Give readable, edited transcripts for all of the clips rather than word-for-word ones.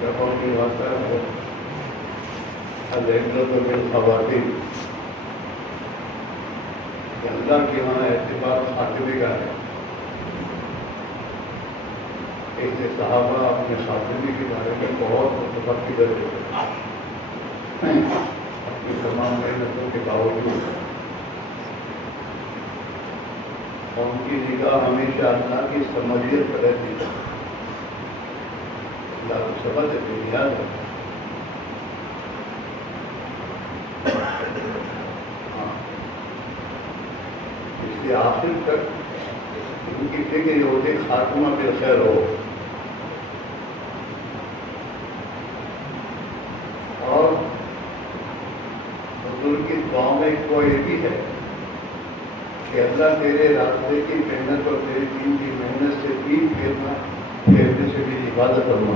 جب کی واقعہ ہے العبرۃ بالخواتین کہ اللہ کے یہاں اعتبار خاتمے کا ہے. ایسے صحابہ اپنے خاتمے کے بارے میں بہت متفقر رہے اپنی تمام محنتوں کے باوجود. اور ان کی نگاہ ہمیشہ اللہ کی سمجھیت پر رہتی ہے. اللہ کو سمجھ بے نیاز ہے. اس لیے آخر تک ان کی فکر یہ ہوتی خاتمہ بالخیر ہو. اور حضور کی دعا میں کوئی یہ بھی ہے کہ اللہ تیرے راستے کی محنت اور تیرے دین کی محنت سے بھی پھیرنے سے بھی حفاظت کرنا.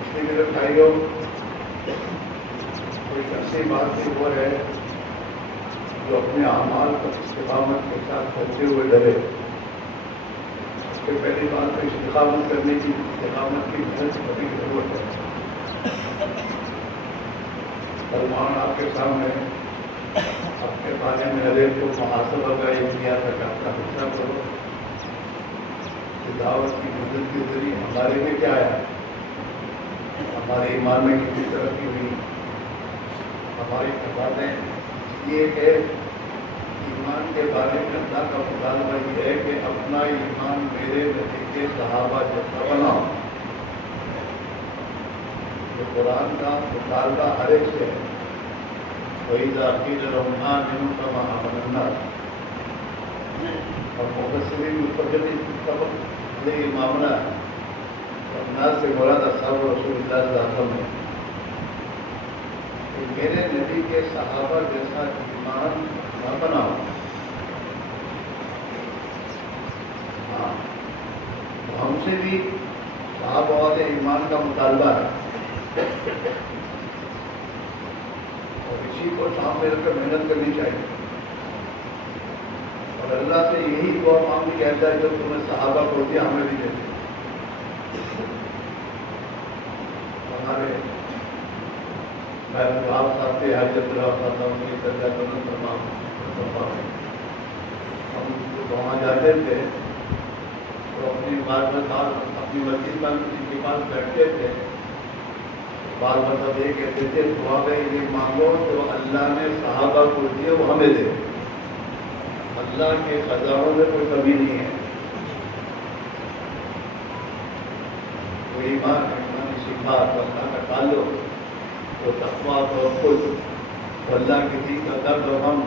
اس لیے میرے بھائیوں کوئی ایسی بات نہیں وہ ہے جو اپنے اعمال کو استقامت کے ساتھ کرتے ہوئے ڈرے. اس کے پہلی بات تو استقامت کرنے کی استقامت کی محنت کرنے کی ضرورت ہے. سلمان آپ کے سامنے آپ کے بارے میں ہر ایک کو محاسبہ کا یہ کیا تھا کہ آپ کا حصہ کرو. دعوت کی مدد کے ذریعے ہمارے میں کیا ہے, ہمارے ایمان میں کسی طرح کی ہوئی ہماری باتیں یہ کہ ایمان کے بارے میں اللہ کا مطالبہ یہ ہے کہ اپنا ایمان میرے نتیجے صحابہ جیسا بناؤ. جو قرآن کا مطالبہ ہر ایک سے ہے. وَإِذَا قِيلَ لَهُمْ آمِنُوا كَمَا آمَنَ النَّاسُ. اور مفسرین متفقین سب یہ معاملہ ہے. الناس سے مراد اصحاب رسول اللہ صلی اللہ علیہ وسلم ہے کہ میرے نبی کے صحابہ جیسا ایمان نہ بناؤ. ہاں ہم سے بھی صحابہ والے ایمان کا مطالبہ ہے اور اسی کو سامنے رکھ کر محنت کرنی چاہیے. اور اللہ سے یہی دعا مانگنی کہتا ہے جو تمہیں صحابہ کو دیا ہمیں بھی دیتے. ہمارے آپ صاحب سے حاجت رہا تھا ان کی درجہ بلند تمام ہم وہاں جاتے تھے تو اپنی بات اپنی مسجد میں کسی کے پاس بیٹھتے تھے. بات مطلب یہ کہتے تھے دعا میں یہ مانگو جو اللہ نے صحابہ کو دیے وہ ہمیں دے. اللہ کے خزانوں میں کوئی کمی نہیں ہے. کوئی ایمان ایمانی صفات اللہ کا تعلق تو تقویٰ اور خود اللہ کے دین کا درد و غم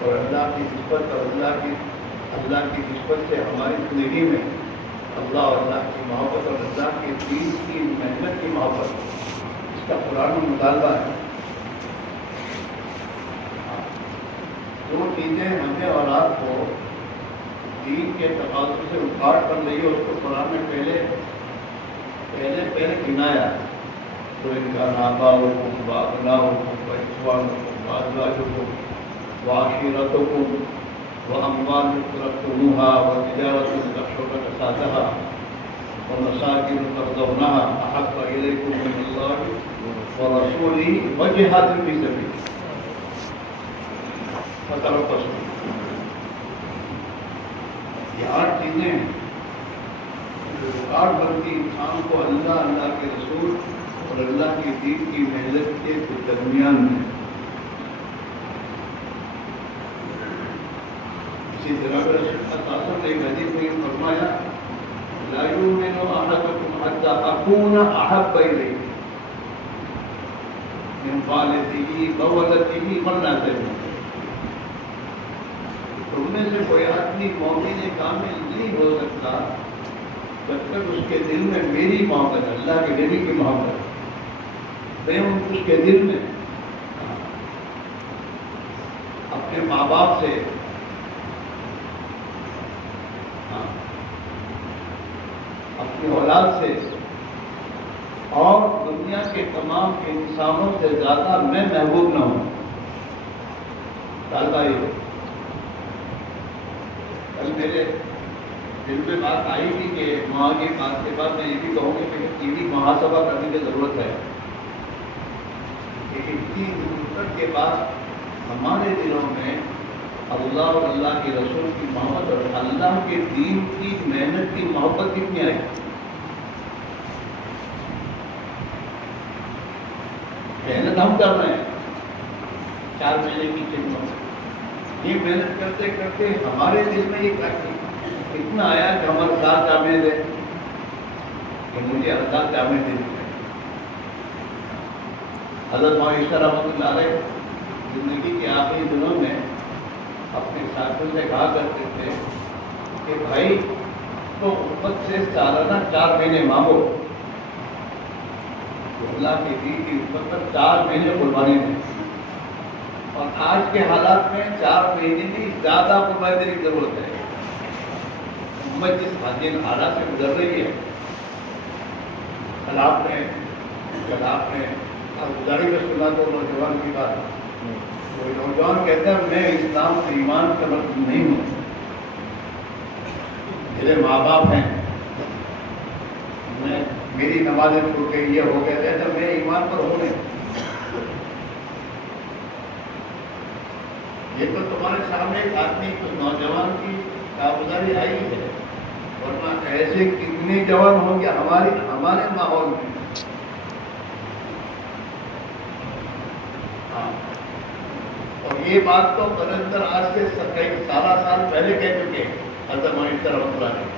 اور اللہ کی نسبت اور اللہ کی نسبت سے ہماری زندگی میں اللہ اور اللہ کی محبت اور اللہ کے دین کی محنت کی محبت اس کا قرآن مطالبہ ہے. جو چیزیں ہمیں اور آپ کو دین کے تقاضے سے اکھاڑ کر رہی ہے اس کو قرآن میں پہلے گنایا. تو ان کا نابا حکم باغنا حکم اخوان حکم بازواج حکم وعشیرت حکم و اموال ترکتموها و تجارت تخشون کسادها و مساکن ترضونها احب الیکم من اللہ و رسوله و جہاد فی سبیلہ فتربصوا. یہ 8 چیزیں جو رکاوٹ بنتی انسان کو اللہ کے رسول اور اللہ کی دین کی محنت کے درمیان میں. اسی طرح رسول نے ایک حدیث میں فرمایا لا یؤمن احدکم حتی اکون احب الیہ من والدہ وولدہ والناس. تم میں سے کوئی آدمی مومن کامل نہیں ہو سکتا جب تک اس کے دل میں میری محبت اللہ کے نبی کی محبت میں اس کے دل میں اپنے ماں باپ سے اپنی اولاد سے اور دنیا کے تمام انسانوں سے زیادہ میں محبوب نہ ہوں. طالبہ یہ کل میرے دل میں بات آئی تھی کہ وہاں کی بات کے بعد میں یہ بھی کہوں گا کہ ٹی وی محاسبہ کرنے کی ضرورت ہے کہ اتنی ضرورت کے بعد ہمارے دلوں میں اللہ اور اللہ کے رسول کی محبت اور اللہ کے دین کی محنت کی محبت کتنی آئی. محنت ہم کر رہے ہیں 4 مہینے کی خدمت. یہ محنت کرتے کرتے ہمارے دل میں یہ اتنا آیا کہ ہمارے ساتھ جامع دے کہ مجھے اللہ جامع دے. حضرت معاشرہ رحمۃ اللہ علیہ زندگی کے آخری دنوں میں اپنے ساتھیوں سے کہا کرتے تھے کہ بھائی تو امت سے سالانہ 4 مہینے مانگو. اللہ کے دین کی امت پر 4 مہینے قربانی دیں. اور آج کے حالات میں 4 مہینے کی زیادہ قربانی دینے کی ضرورت ہے. امت جس حالات سے گزر رہی ہے. کل آپ نے گزاری میں سنا تو نوجوان کی بات. کوئی نوجوان کہتا ہے میں اسلام سے ایمان کا مطلب نہیں ہوں. میرے ماں باپ ہیں, میری نمازیں چھوٹ گئی, یہ ہو گیا کہتا میں ایمان پر ہوں نہیں. یہ تو تمہارے سامنے ایک آدمی کو نوجوان کی کارگزاری آئی ہے, ورنہ ایسے کتنے جوان ہوں گے ہمارے ماحول میں. اور یہ بات تو قلندر آج سے کئی سال پہلے کہہ چکے حضرت معاشرہ رحمۃ اللہ علیہ.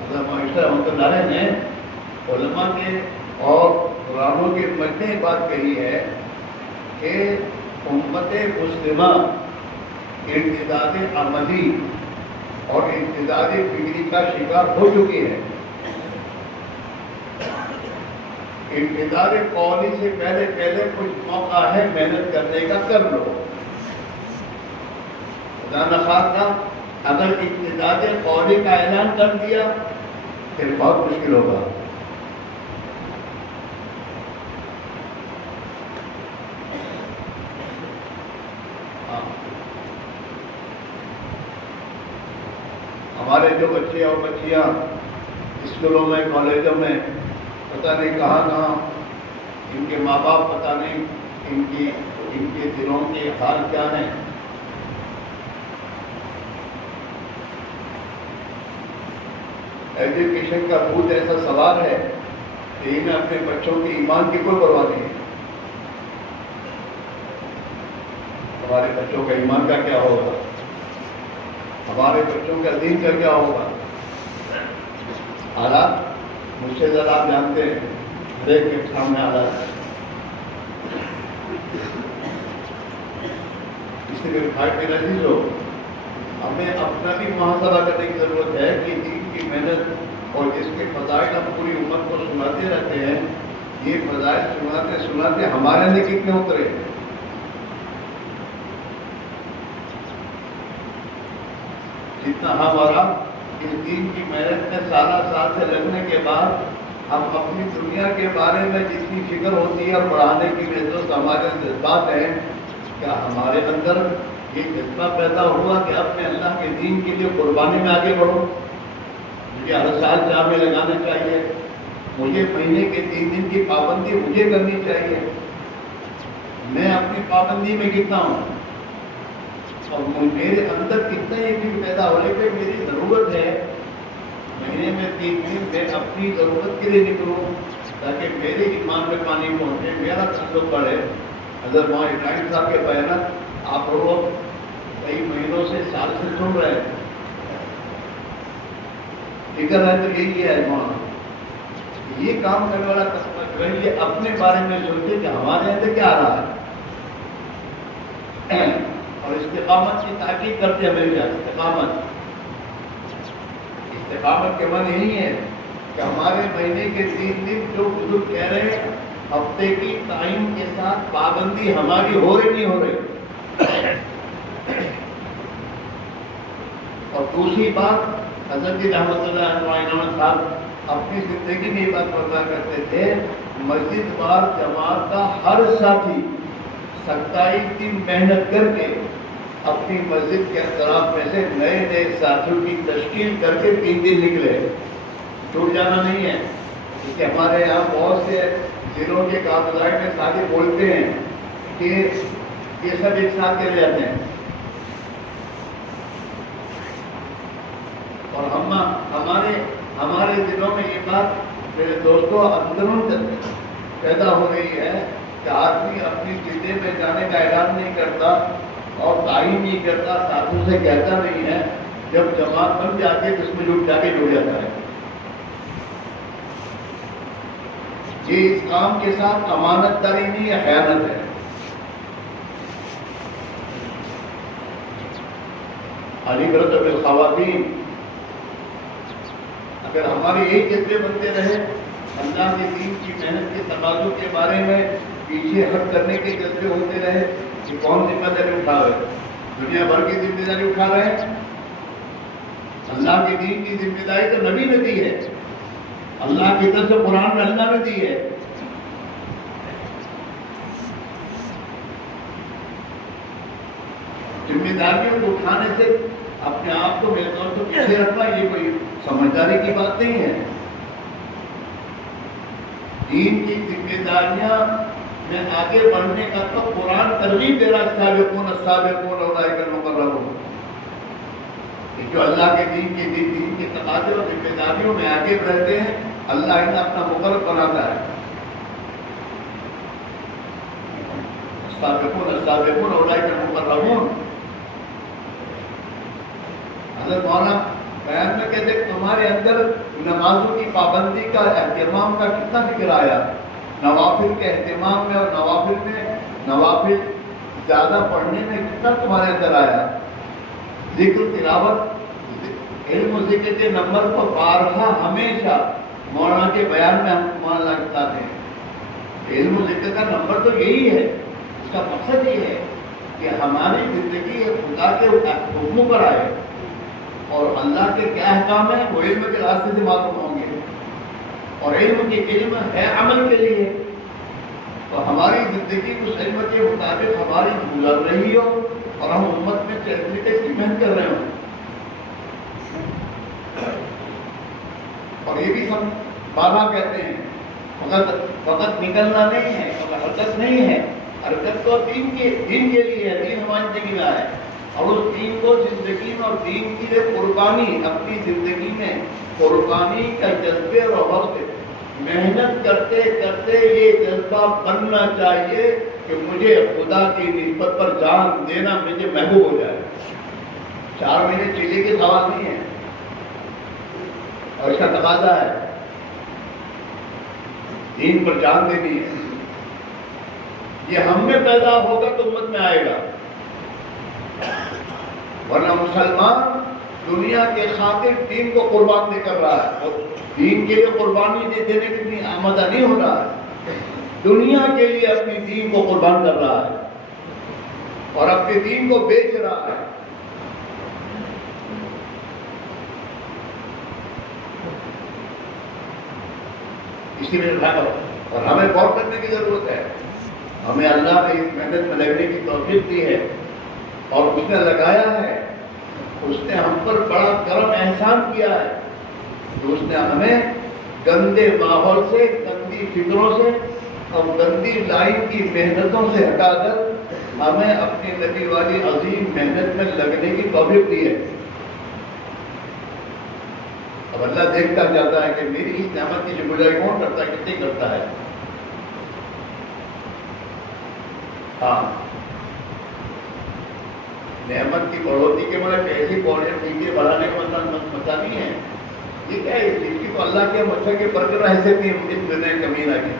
حضرت معاشرہ رحمۃ اللہ علیہ نے علماء کے اور قرآنوں کے مجمع میں بات کہی ہے کہ امت مسلمہ ارتداد عملی اور ارتداد فکری کا شکار ہو چکی ہے. ارتداد قولی سے پہلے کچھ موقع ہے محنت کرنے کا, کر لو. خدا نخواستہ اگر ارتداد قولی کا اعلان کر دیا پھر بہت مشکل ہوگا. ہمارے جو بچے اور بچیاں اسکولوں میں کالجوں میں پتہ نہیں کہاں ان کے ماں باپ پتہ نہیں ان کے دلوں کے حال کیا ہیں. ایجوکیشن کا بھوت ایسا سوال ہے کہ انہیں اپنے بچوں کے ایمان کی کوئی پرواہ نہیں ہے. ہمارے بچوں کا ایمان کا کیا ہوگا, ہمارے بچوں کا دین کا کیا ہوگا. حالات مجھ سے زیادہ آپ جانتے ہیں, ہر ایک کے سامنے حالات. اس لیے بھائی میرا عزیز ہو, ہمیں اپنا بھی محاسبہ کرنے کی ضرورت ہے کہ دین کی محنت اور اس کے فضائل ہم پوری امت کو سناتے رہتے ہیں. یہ فضائل سناتے ہمارے اندر کتنے اترے. جتنا ہمارا اس دین کی محنت میں سال سے لگنے کے بعد ہم اپنی دنیا کے بارے میں جتنی فکر ہوتی ہے اور پڑھانے کی جو ہمارے جذبات ہیں, کیا ہمارے اندر یہ جذبہ پیدا ہوا کہ اپنے اللہ کے دین کے لیے قربانی میں آگے بڑھو. مجھے ہر سال جامع لگانا چاہیے, مجھے مہینے کے 3 دن کی پابندی مجھے کرنی چاہیے. میں اپنی پابندی میں کتنا ہوں اور میرے اندر کتنا یہ بھی پیدا ہو رہا ہے کہ میری ضرورت ہے مہینے میں 3 دن میں اپنی ضرورت کے لیے نکلوں تاکہ میرے ایمان میں پانی پہنچے, میرا تعلق بڑھے. حضرت مولانا ابراہیم صاحب کے بیانات آپ لوگ کئی مہینوں سے سال سے سن رہے ہیں. فکر ہے تو یہی ہے مولانا, یہ کام کرنے والا کسٹمر یہ اپنے بارے میں سوچے کہ ہمارے اندر کیا آ رہا ہے اور استقامت کی تاکید کرتے ہیں. میری استقامت کے من یہی ہے کہ ہمارے مہینے کے 3 دن جو بزرگ کہہ رہے ہیں ہفتے کی ٹائم کے ساتھ پابندی ہماری ہو رہی نہیں ہو رہی. اور دوسری بات حضرت رحمۃ اللہ علیہ صاحب اپنی زندگی میں یہ بات فرمایا کرتے تھے, مسجد وار جماعت کا ہر ساتھی 27 دن محنت کر کے اپنی مسجد کے اطراف میں سے نئے نئے ساتھیوں کی تشکیل کر کے 3 دن نکلے. ٹوٹ جانا نہیں ہے. کیونکہ ہمارے یہاں بہت سے ضلعوں کے کارگزار میں ساتھی بولتے ہیں کہ یہ سب ایک ساتھ چلے جاتے ہیں، اور ہمارے دلوں میں یہ بات میرے دوستوں اندرون پیدا ہو رہی ہے کہ آدمی اپنی جلدے میں جانے کا اعلان نہیں کرتا اور تعین نہیں کرتا، ساتھوں سے کہتا نہیں ہے. جب جماعت بن جاتی ہے تو اس میں جڑ جاتا ہے. یہ اس کام کے ساتھ امانت داری نہیں ہے، خیانت ہے. عبرت بالخواتین. اگر ہمارے یہی جذبے بنتے رہے، اللہ کے دین کی محنت کے تقاضوں کے بارے میں پیچھے ہٹ کرنے کے جذبے ہوتے رہے، کہ کون ذمہ داری اٹھا رہے؟ دنیا بھر کی ذمہ داری اٹھا رہے ہیں. اللہ کے دین کی ذمہ داری تو نبی نے دی ہے، اللہ کی طرف سے قرآن میں اللہ نے دی ہے. ذمہ داریوں کو اٹھانے سے اپنے آپ کو میرے طور پر پیچھے رکھنا یہ کوئی سمجھداری کی بات نہیں ہے. دین کی ذمہ داریاں میں آگے بڑھنے کا تو قرآن ترغیب دے رہا ہے. السابقون السابقون اولئک المقربون. جو اللہ کے دین کے تقاضے اور ذمہ داریوں میں آگے بڑھتے ہیں، اللہ انہیں اپنا مقرب بناتا ہے. السابقون السابقون اولئک المقربون. حضرت مولانا بیان میں کہتے ہیں تمہارے اندر نمازوں کی پابندی کا اہتمام کا کتنا فکر آیا، نوافل کے اہتمام میں اور نوافل زیادہ پڑھنے میں کتنا تمہارے اندر آیا. ذکر تلاوت علم و ذکر کے نمبر پر بارہا ہمیشہ مولانا کے بیان میں ہم مولانا بتاتے ہیں. علم و ذکر کا نمبر تو یہی ہے، اس کا مقصد یہ ہے کہ ہماری زندگی خدا کے حکموں پر آئے اور اللہ کے کیا احکام ہیں وہ علم کے راستے سے معلوم ہوں گے. اور علم ہے عمل کے لیے، اور ہماری زندگی اس علم کے مطابق ہماری گزر رہی ہو اور ہم امت میں چلنے کے لیے محنت کر رہے ہوں. اور یہ بھی ہم بابا کہتے ہیں فقط نکلنا نہیں ہے، فقط حرکت نہیں ہے. حرکت تو دین کے لیے ہے، دین ہماری زندگی میں ہے، اور اس دین کو زندگی میں اور دین کے لیے قربانی، اپنی زندگی میں قربانی کا جذبے اور وقت محنت کرتے کرتے یہ جذبہ بننا چاہیے کہ مجھے خدا کی نسبت پر جان دینا مجھے محبوب ہو جائے. 4 مہینے چیلے کے سوال نہیں ہے، اور اس کا تقاضا ہے دین پر جان دینی ہے. یہ ہم میں پیدا ہوگا تو امت میں آئے گا، ورنہ مسلمان دنیا کے خاطر دین کو قربان نہیں کر رہا ہے، اور دین کے لیے قربانی دینے کے لیے آمادہ نہیں ہو رہا ہے. دنیا کے لیے اپنی دین کو قربان کر رہا ہے اور اپنے دین کو بیچ رہا ہے. اسی لیے اور ہمیں غور کرنے کی ضرورت ہے. ہمیں اللہ نے اس محنت میں لگنے کی توفیق دی ہے اور اس نے لگایا ہے. اس نے ہم پر بڑا کرم احسان کیا ہے کہ اس نے ہمیں گندے ماحول سے، گندی فکروں سے اور گندی لائن کی محنتوں سے ہٹا کر ہمیں اپنی نبی والی عظیم محنت میں لگنے کی توفیق دی ہے. اب اللہ دیکھتا جاتا ہے کہ میری اس نعمت کی شکرگزاری کون کرتا ہے، کتنی کرتا ہے. ہاں، نعمت کی بڑھوتی کے بڑے پیسے ٹھیکے بڑھانے کا مسئلہ نہیں ہے. یہ کیا ہے، اس کی تو اللہ کے مچھر کے برقرار حیثیت نہیں کمی لگی.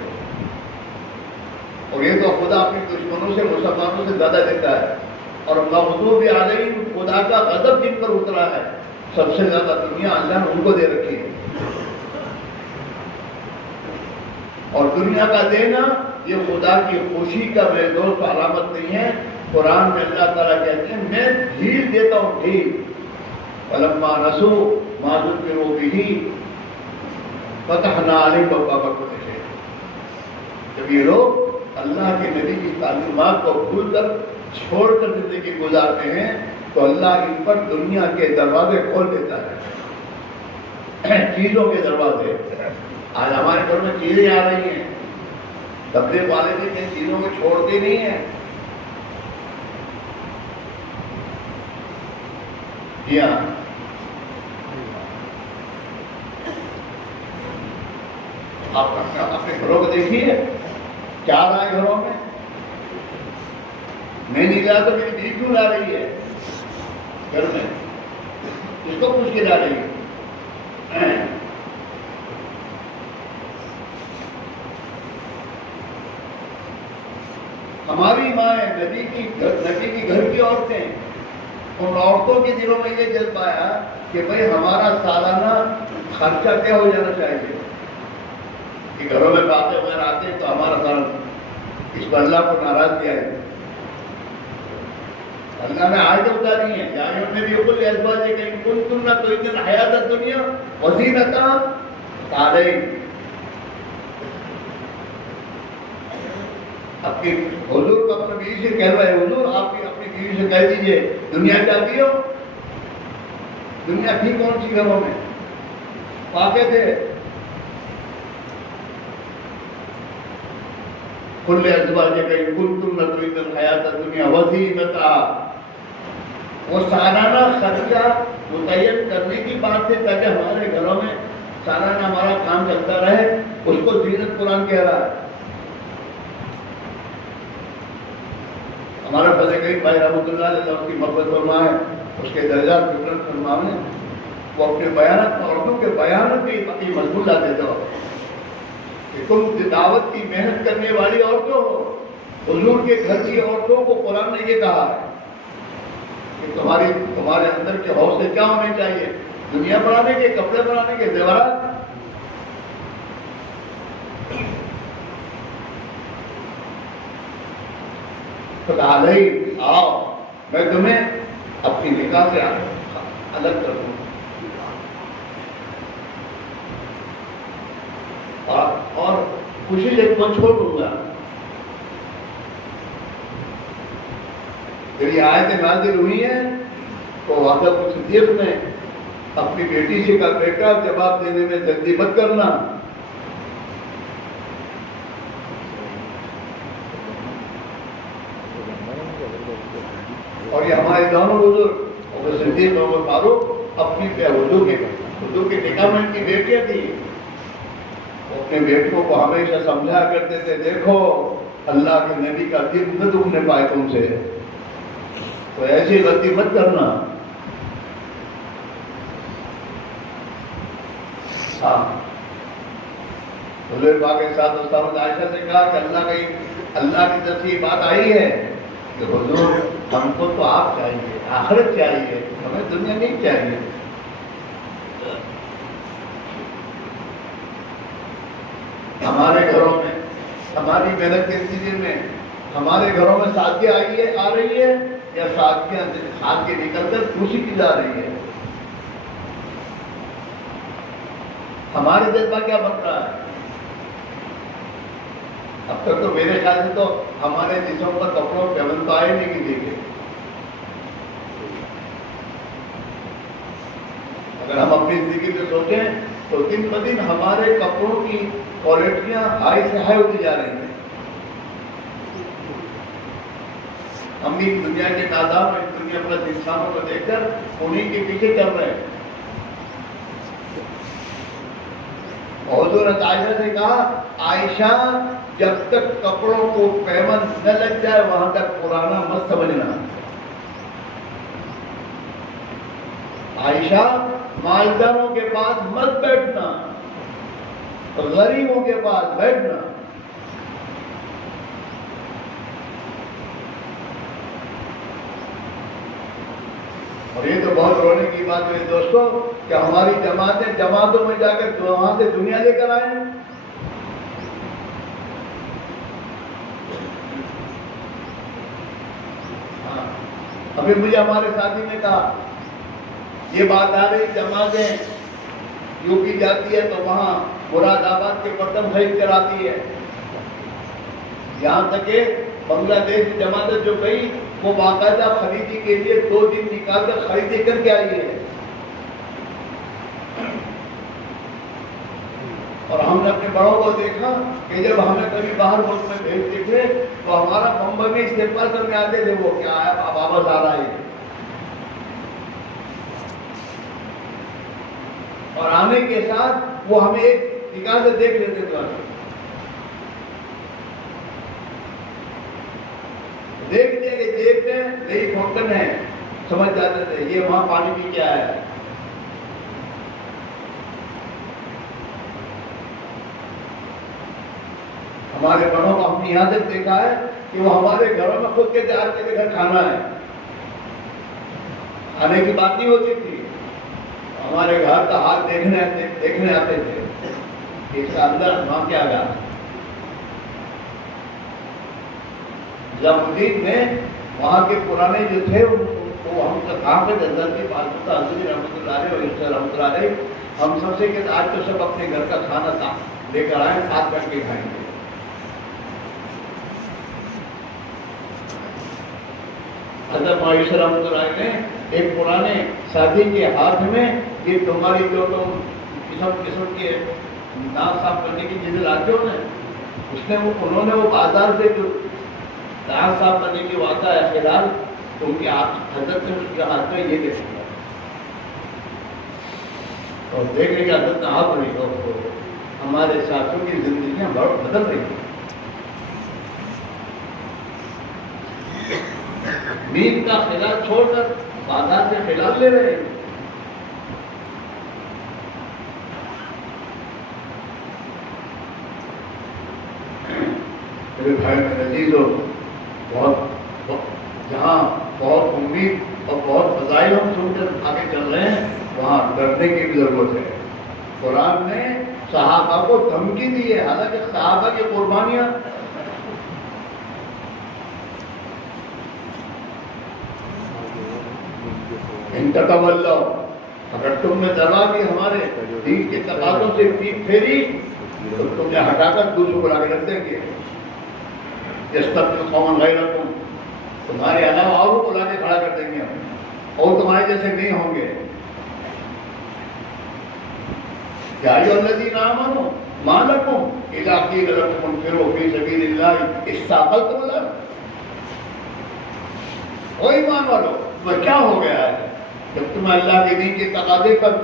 اور یہ تو خدا اپنی دشمنوں سے، مسلمانوں سے زیادہ دیتا ہے. اور مغضوب علیہم، خدا کا غضب جن پر اترا ہے سب سے زیادہ دنیا اللہ نے ان کو دے رکھی ہے. اور دنیا کا دینا یہ خدا کی خوشی کا میرے دوست علامت نہیں ہے. قرآن میں اللہ تعالیٰ کہتے ہیں میں ڈھیل دیتا ہوں، ڈھیل. فلما نسوا ما ذکروا به فتحنا علیہم ابواب کل شیء. جب یہ لوگ اللہ کے نبی کی تعلیمات کو بھول کر چھوڑ کر زندگی گزارتے ہیں تو اللہ ان پر دنیا کے دروازے کھول دیتا ہے، چیزوں کے دروازے۔ آج ہمارے گھر میں چیزیں آ رہی ہیں، تبلیغ والے بھی ان چیزوں کو چھوڑتے نہیں ہیں۔ جی ہاں، آپ اپنے گھروں کو دیکھیے کیا آ رہا ہے گھروں میں۔ میں نہیں لا تو میری بیوی کیوں لا رہی ہے گھر میں، اس کو پوچھ کے لا رہی ہے۔ ہماری مائیں، نبی کی گھر کی عورتیں، ان عورتوں کے دلوں میں یہ جل پایا کہ بھئی ہمارا سالانہ خرچہ کیا ہو جانا چاہیے کہ گھروں میں باتیں وغیرہ آتے ہیں تو ہمارا سالانہ، اس پر اللہ کو ناراض کیا ہے۔ اللہ نے آیت اتاری ہیں، یا ایھا النبی قل لازواجک ان کنتن تردن الحیاۃ الدنیا وزینتہا تعالین۔ اپنی حضور کو اپنی بیوی سے کہہ رہے ہیں، حضور آپ اپنی بیوی سے کہہ دیجئے دنیا چاہتی ہو؟ دنیا تھی کون سی گھروں میں؟ پاکے تھے۔ قل لازواجک ان کنتن تردن الحیاۃ الدنیا وزینتہا، وہ سالانہ خرچہ متعین کرنے کی بات ہے تاکہ ہمارے گھروں میں سالانہ ہمارا کام چلتا رہے، اس کو زینت قرآن کہہ رہا ہے۔ ہمارا فضل کریم بھائی رحمۃ اللہ علیہ اس کی مغفرت فرمائے، اس کے درجات بلند فرمائے، وہ اپنے بیانات میں عورتوں کے بیانات میں اپنی مضمون لاتے تھے کہ تم دعوت کی محنت کرنے والی عورتوں ہو، حضور کے گھر کی عورتوں کو قرآن نے یہ کہا ہے کہ تمہارے اندر کے حوصلے کیا ہونے چاہیے؟ دنیا بنانے کے، کپڑے بنانے کے، زیورات۔ فتعالین، آؤ میں تمہیں اپنی نکاح سے الگ کر دوں اور خوشی سے تمہیں چھوڑ دوں گا۔ جب یہ آیتیں نازل ہوئی ہیں تو حضرت صدیق نے اپنی بیٹی سے کہا، بیٹا جواب دینے میں جلدی مت کرنا، اور یہ ہمارے دونوں بزرگ حضرت صدیق اور فاروق اپنی حضور کے نکاح میں ان کی بیٹیاں تھیں، اپنے بیٹوں کو ہمیشہ سمجھا کرتے تھے، دیکھو اللہ کے نبی کا دل نہ دکھنے پائے تم سے، تو ایسی غلطی مت کرنا۔ ہاں، حضور پاک کے ساتھ استاد عائشہ سے کہا کہ اللہ کی طرف سے یہ بات آئی ہے کہ حضور ہم کو تو آپ چاہیے، آخرت چاہیے، ہمیں دنیا نہیں چاہیے۔ ہمارے گھروں میں ہماری محنت کے نتیجے میں ہمارے گھروں میں سادگی آ رہی ہے یا سادگی نکل کر خوشی کی جا رہی ہے؟ ہمارے جذبہ کیا بن رہا ہے؟ اب تک تو میرے خیال سے تو ہمارے جسم پر کپڑوں پہ تو آئے نہیں کی دیکھے۔ اگر ہم اپنی زندگی میں سوچیں تو دن بدن ہمارے کپڑوں کی کوالٹیاں ہائی سے ہائی ہوتی جا رہی ہیں۔ ہم بھی دنیا کے تعداد میں دنیا پر انسانوں کو دیکھ کر انہیں کے پیچھے چل رہے ہیں۔ حضور عائشہ نے کہا، عائشہ جب تک کپڑوں کو پیمن نہ لگ جائے وہاں تک پرانا مت سمجھنا۔ عائشہ مالداروں کے پاس مت بیٹھنا، غریبوں کے پاس بیٹھنا۔ اور یہ تو بہت رونے کی بات ہے دوستوں کہ ہماری جماعتوں میں جا کر وہاں سے دنیا لے کر آئے۔ ابھی مجھے ہمارے ساتھی نے کہا یہ بات آ رہی جماعتیں یو پی جاتی ہے تو وہاں مراد آباد کے برتن خرید کر آتی ہے، یہاں تک کہ بنگلہ دیش کی جماعت جو گئی وہ باقاعدہ خریدی کے لیے 2 دن نکال کر خریدی کر کے آئی ہے. اور ہم نے اپنے بڑوں کو دیکھا کہ جب ہمیں کبھی باہر ملک میں بھیجتے تھے تو ہمارا بمبئی میں استقبال کرنے آتے تھے. وہ کیا ہے اب واپس آ رہا ہے. اور آنے کے ساتھ وہ ہمیں ایک نکال سے دیکھ لیتے تھے. دیکھ لیا کہ دیکھتے ہیں نہیں ٹھوکن ہے سمجھ جاتے تھے یہ وہاں پانی پی کے آیا ہے. ہمارے بڑوں کو ہم نے یہاں تک دیکھا ہے کہ وہ ہمارے گھروں میں خود کہتے آج کے گھر کھانا ہے. کھانے کی بات نہیں ہوتی تھی. ہمارے گھر کا حال دیکھنے آتے تھے کہ اس کا اندر وہاں کیا گیا. جب میں وہاں کے پرانے جو تھے وہ ہم کہاں پہ جنرل کی پالتو حضرت رحمۃ اللہ علیہ اور رحمۃ اللہ علیہ ہم سب سے کہتے آج تو سب اپنے گھر کا کھانا تھا لے کر آئے ساتھ کر کے کھائیں گے. حضرت معیش رحمۃ اللہ علیہ نے ایک پرانے ساتھی کے ہاتھ میں یہ تمہاری جو تم قسم قسم کے دانت صاف کرنے کی چیزیں لاتے ہو نا اس نے انہوں نے وہ بازار سے جو دانت صاف کرنے کی واقعہ ہے فی الحال تو ان کے حضرت نے اس کے ہاتھ میں یہ دیکھ لیا اور دیکھنے کی حضرت نے ہاتھ نہیں تو ہمارے ساتھیوں کی زندگیاں بہت بدل رہی ہیں. نیند کا خیال چھوڑ کر بازار سے خیال لے رہے ہیں. میرے بھائی میرے عزیزو بہت جہاں بہت امید اور بہت فضائل ہم سن کر آگے چل رہے ہیں وہاں ڈرنے کی بھی ضرورت ہے. قرآن نے صحابہ کو دھمکی دی ہے حالانکہ صحابہ کی قربانیاں انتقبلو اگر تم نے دبا دی ہمارے دین کے تقاضوں سے پیٹ پھیری تو تم نے ہٹا کر دوسروں کو لا کے رکھ دیں گے. یستبدل قوما غیرکم تمہارے علاوہ اور کو لا کے کھڑا کر دیں گے اور تمہارے جیسے نہیں ہوں گے. یا ایھا الذین آمنوا ما لکم اذا قیل لکم انفروا فی سبیل اللہ استاقلتم الارض. او ایمان والو تو کیا ہو گیا ہے جب تمہیں اللہ کے دین کے تقاضے پر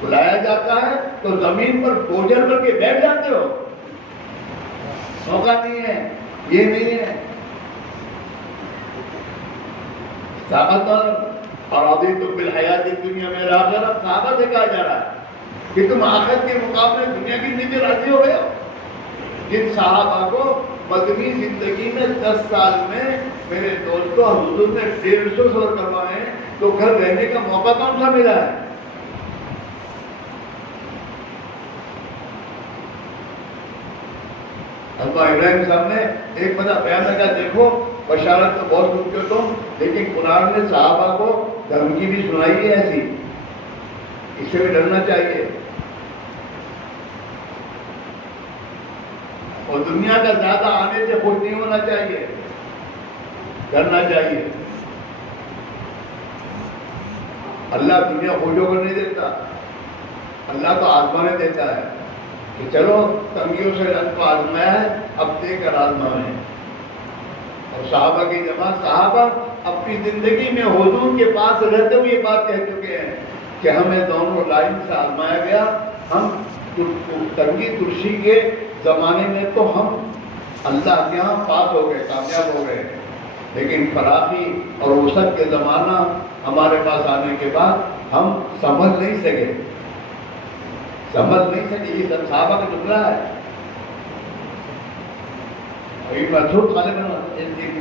بلایا جاتا ہے تو زمین پر بوجھل بن کے بیٹھ جاتے ہو. موقع نہیں ہے یہ نہیں ہے. طاقت اور رضیتم بالحیات الدنیا میں آخرہ صحابہ سے کہا جا رہا ہے کہ تم آخرت کے مقابلے دنیا کی زندگی راضی ہو گئے ہو. جن صحابہ کو مدنی زندگی میں 10 سال میں میرے دوستوں حضور نے 150 سفر کروائے ہیں تو گھر رہنے کا موقع کون سا ملا ہے. حضرت ابراہیم صاحب نے ایک بڑا بیان لگا دیکھو بشارت تو بہت سنتے تم لیکن قرآن نے صحابہ کو دھمکی بھی سنائی ہے ایسی. اس سے بھی ڈرنا چاہیے اور دنیا کا زیادہ آنے سے خوش نہیں ہونا چاہیے ڈرنا چاہیے. اللہ دنیا خوش ہو کر نہیں دیتا. اللہ تو آزمانے دیتا ہے کہ چلو تنگیوں سے رنگ کو آزمایا ہے اب دے کر آزمائیں. اور صحابہ کی جماعت صحابہ اپنی زندگی میں حضور کے پاس رہتے ہوئے یہ بات کہہ چکے ہیں کہ ہمیں دونوں لائن سے آزمایا گیا. ہم تنگی ترشی کے زمانے میں تو ہم اللہ کے یہاں پاس ہو گئے کامیاب ہو گئے لیکن فراخی اور وسعت کے زمانہ ہمارے پاس آنے کے بعد ہم سمجھ نہیں سکے. یہ صحابہ کا ٹکڑا ہے.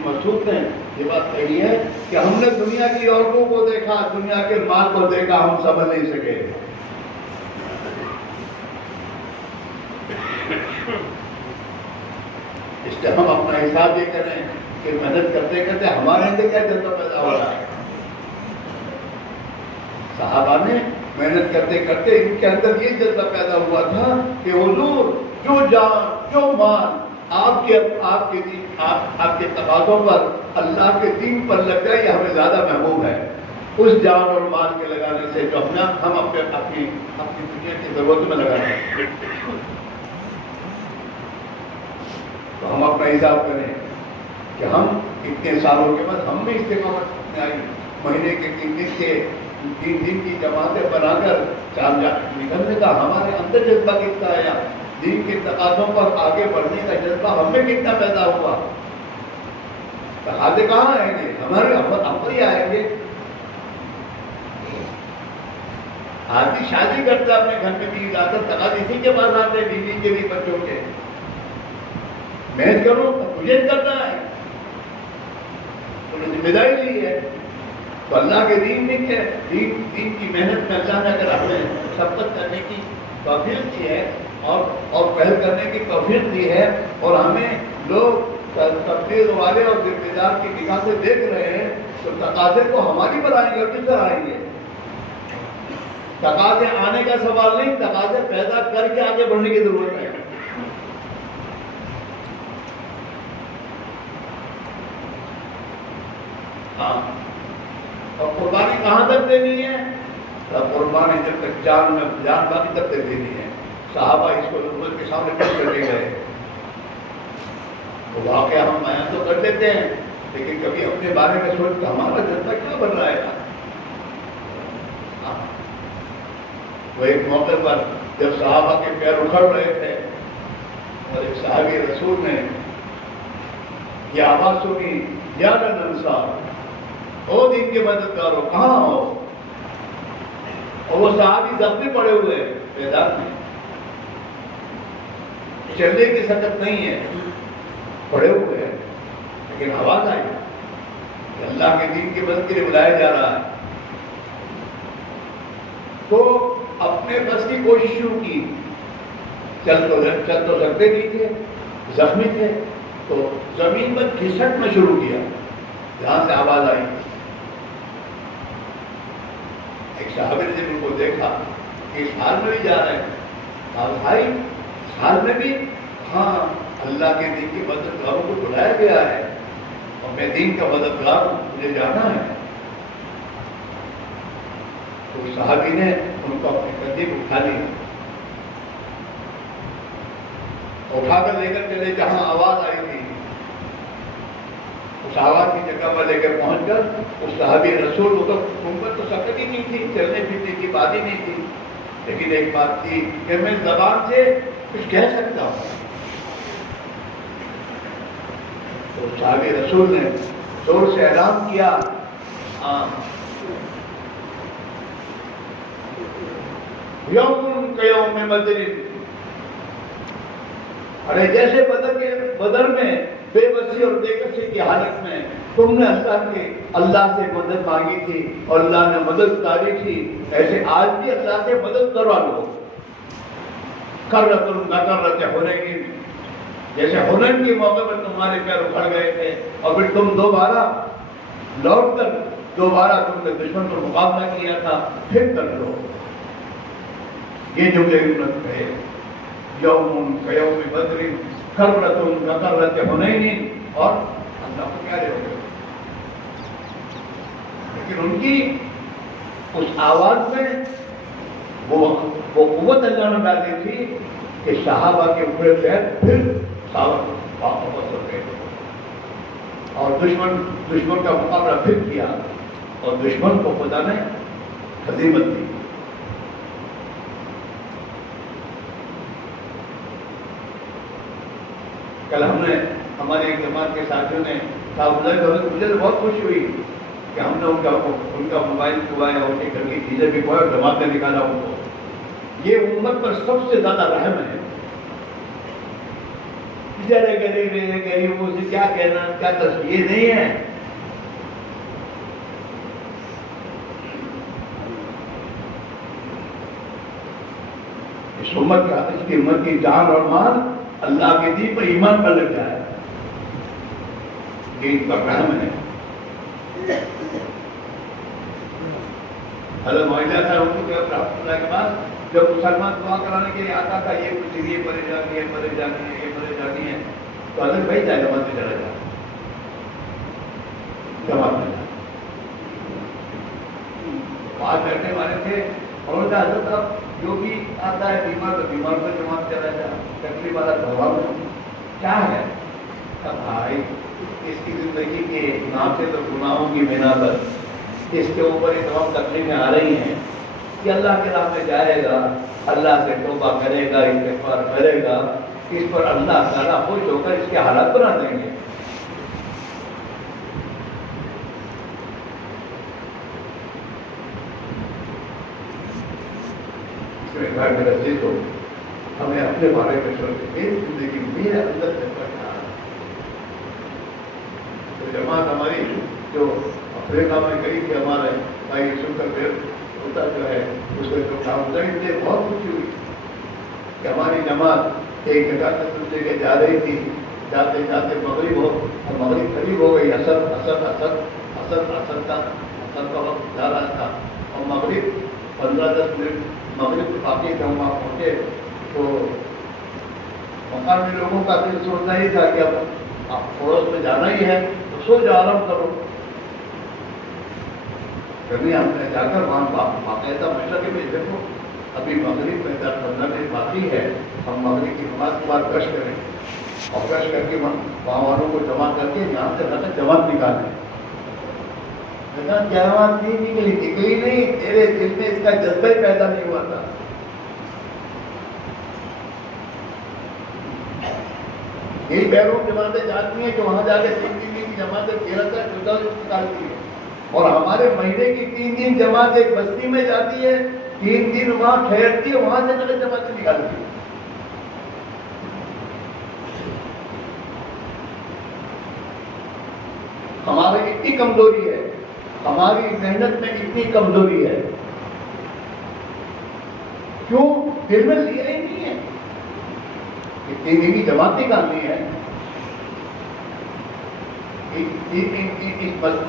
مسعود نے یہ بات کہی ہے کہ ہم نے دنیا کی عورتوں کو دیکھا دنیا کے مال کو دیکھا ہم سمجھ نہیں سکے. اس لیے ہم اپنا حساب یہ کریں کہ محنت کرتے کرتے ہمارے اندر کیا جذبہ پیدا ہو رہا ہے. صحابہ نے محنت کرتے کرتے ان کے اندر یہ جذبہ پیدا ہوا تھا کہ حضور جو جان جو مال آپ کے تقاضوں پر اللہ کے دین پر لگ جائے، یہ ہمیں زیادہ محبوب ہے اس جان اور مال کے لگانے سے جو ہم اپنی دنیا کی ضرورتوں میں لگا رہے ہیں۔ تو ہم اپنا حساب کریں کہ ہم اتنے سالوں کے بعد ہم بھی استقامت میں آئی، مہینے کے 3 دن کی جماعتیں بنا کر چار نکلنے کا ہمارے اندر جذبہ کتنا آیا، دین کے تقاضوں پر آگے بڑھنے کا جذبہ ہم میں کتنا پیدا ہوا۔ تقاضے کہاں آئیں گے؟ ہم پر ہی آئیں گے۔ آدمی شادی کرتا اپنے گھر میں بھی لاتا، تقاضے اسی کے پاس آتے ہیں، بیوی کے بھی بچوں کے۔ محنت کرو تو تجھے کرنا ہے، تم نے ذمہ داری لی ہے۔ تو اللہ کے دین میں کیا دین کی محنت میں اللہ نے اگر ہمیں سبقت کرنے کی توفیق دی ہے اور پہل کرنے کی توفیق دی ہے، اور ہمیں لوگ تبلیغ والے اور ذمہ دار کی نگاہ سے دیکھ رہے ہیں، تو تقاضے کو ہماری پر آئیں گے اور کس طرح آئیں گے؟ تقاضے آنے کا سوال نہیں، تقاضے پیدا کر کے آگے بڑھنے کی ضرورت ہے۔ ہاں، اور قربانی کہاں تک دینی ہے؟ قربانی جب تک جان باقی تب تک دینی ہے۔ صحابہ اس کو امت کے سامنے پیش کر کے گئے، تو واقعہ ہم بیان تو کر لیتے ہیں، لیکن کبھی اپنے بارے میں سوچ کہ ہمارا جذبہ کیا بن رہا ہے۔ وہ ایک موقع پر جب صحابہ کے پیر اکھڑ رہے تھے اور ایک صحابی رسول نے یہ آواز سنی، یا انصار، او دین کے مددگاروں کہاں ہو؟ اور وہ صحابی زخمی پڑے ہوئے میدان میں، چلنے کی سکت نہیں ہے، پڑے ہوئے ہیں، لیکن آواز آئی کہ اللہ کے دین کی مدد کے لیے بلایا جا رہا ہے۔ تو اپنے بس کی کوشش شروع کی، چل تو سکتے نہیں تھے، زخمی تھے، تو زمین پر گھسٹنا شروع کیا جہاں سے آواز آئی۔ ایک صحابی نے جب ان کو دیکھا کہ اس حال میں بھی جا رہے ہیں، بھائی اس حال میں بھی؟ ہاں، اللہ کے دین کی مددگاروں کو بلایا گیا ہے اور میں دین کا مددگار ہوں، مجھے جانا ہے۔ تو صحابی نے ان کو اپنے کندھے کو اٹھا لیا، اٹھا کر لے کر چلے جہاں آواز آئی تھی، اس آواز کی جگہ پر لے کر پہنچ کر اس صحابی رسول کو ان پر تو سکت ہی نہیں تھی، چلنے پھرنے کی بات ہی نہیں تھی، لیکن ایک بات تھی کہ میں زبان سے کچھ کہہ سکتا ہوں۔ تو صحابی رسول نے زور سے اعلان کیا، یوم کیوم بدر، ارے جیسے بدر میں بے بسی اور بے کسی کی حالت میں تم نے اللہ سے مدد مانگی تھی اور اللہ نے مدد اتاری تھی، ایسے آج بھی اللہ سے مدد کروا لو۔ کرۃ نکرۃ حنین، جیسے حنین کے موقع پر تمہارے پیر اکھڑ گئے تھے اور پھر تم دوبارہ لوٹ کر دوبارہ تم نے دشمن پر مقابلہ کیا تھا، پھر کر لو۔ یہ جملے امت ہے، یوم کیوم بدر، کرۃ نکرۃ حنین، اور اللہ کو پیارے ہو گئے۔ لیکن ان کی اس آواز میں وہ قوت اللہ نے ڈالی تھی کہ صحابہ کے اکھڑے پیر پھر واپس ہو گئے اور دشمن کا مقابلہ پھر کیا اور دشمن کو خدا نے ہزیمت دی۔ کل ہمارے ایک جماعت کے ساتھیوں نے کہا، مجھے تو بہت خوشی ہوئی کہ ہم نے ان کا موبائل کھوایا، ان کے گھر کی چیزیں بھی کھوائے اور جماعت میں نکالا ان کو۔ یہ امت پر سب سے زیادہ رحم ہے۔ بیچارے غریبوں سے کیا کہنا، کیا تصویر نہیں ہے۔ اس کی امت کی جان اور مال اللہ کے دین پر ایمان پر لگ جائے، یہ ان پر رحم ہے۔ حضرت معاویہ رحمۃ اللہ کے بعد جب مسلمان دعا کرانے کے لیے آتا تھا، یہ کچھ یہ پریشانی ہے، یہ پریشانی ہے، یہ پریشانی ہے، تو حضرت بھائی جائے جماعت میں چلا جائے، جماعت میں جائے بات کرنے والے تھے اور حضرت اب جو بھی آتا ہے بیمار تو بیمار کو جماعت چلا جائے، تکلیف والا دوا میں کیا ہے؟ اب بھائی اس کی زندگی کے نام سے تو گناہوں کی بنا پر اس کے اوپر یہ تمام تکلیفیں آ رہی ہیں کہ اللہ کے راہ میں جائے گا، اللہ سے توبہ کرے گا، استغفار کرے گا، اس پر اللہ تعالیٰ خوش ہو کر اس کے حالات بنا دیں گے۔ میرا چیز ہو ہمیں اپنے بارے میں سوچیں، میری زندگی میرے اندر سے پڑھنا تو جماعت ہماری جو افریقہ میں گئی تھی، ہمارے بھائی یوسف کا پھر ہوتا جو ہے اس کو جو کام ہوتا ہے، بہت خوشی ہوئی کہ ہماری جماعت ایک جگہ سے دوسری جگہ جا رہی تھی، جاتے جاتے مغرب قریب ہو گئی، اثر کا وقت جا رہا تھا اور مغرب 15-10 منٹ مغرب کے باقی جب وہاں پہنچے تو مقامی لوگوں کا دل سوچنا ہی تھا کہ اب آپ پڑوس میں جانا ہی ہے تو سو جا آرام کرو۔ کبھی ہم نے جا کر وہاں باقاعدہ مشرقے میں دیکھو ابھی مغرب میں 10-15 منٹ باقی ہے، ہم مغرب کی نماز کے بعد گشت کریں اور گشت کر کے وہاں والوں کو جمع کر کے یہاں سے رکھ جماعت نکالیں۔ جماعت نہیں نکلی نہیں، تیرے دل میں اس کا جذبہ ہی پیدا نہیں ہوا تھا۔ یہی بیرون جماعتیں جاتی ہیں کہ وہاں جا کے 3 دن کی جماعتیں 13 نکالتی ہیں، اور ہمارے مہینے کی 3 دن جماعت ایک بستی میں جاتی ہے، 3 دن وہاں ٹھہرتی ہے، وہاں سے پہلے جماعتیں نکالتی ہے۔ ہماری اتنی کمزوری ہے، ہماری محنت میں اتنی کمزوری ہے، کیوں دل میں لیا ہی نہیں ہے؟ اتنی دن کی جماعت نکالنی ہے،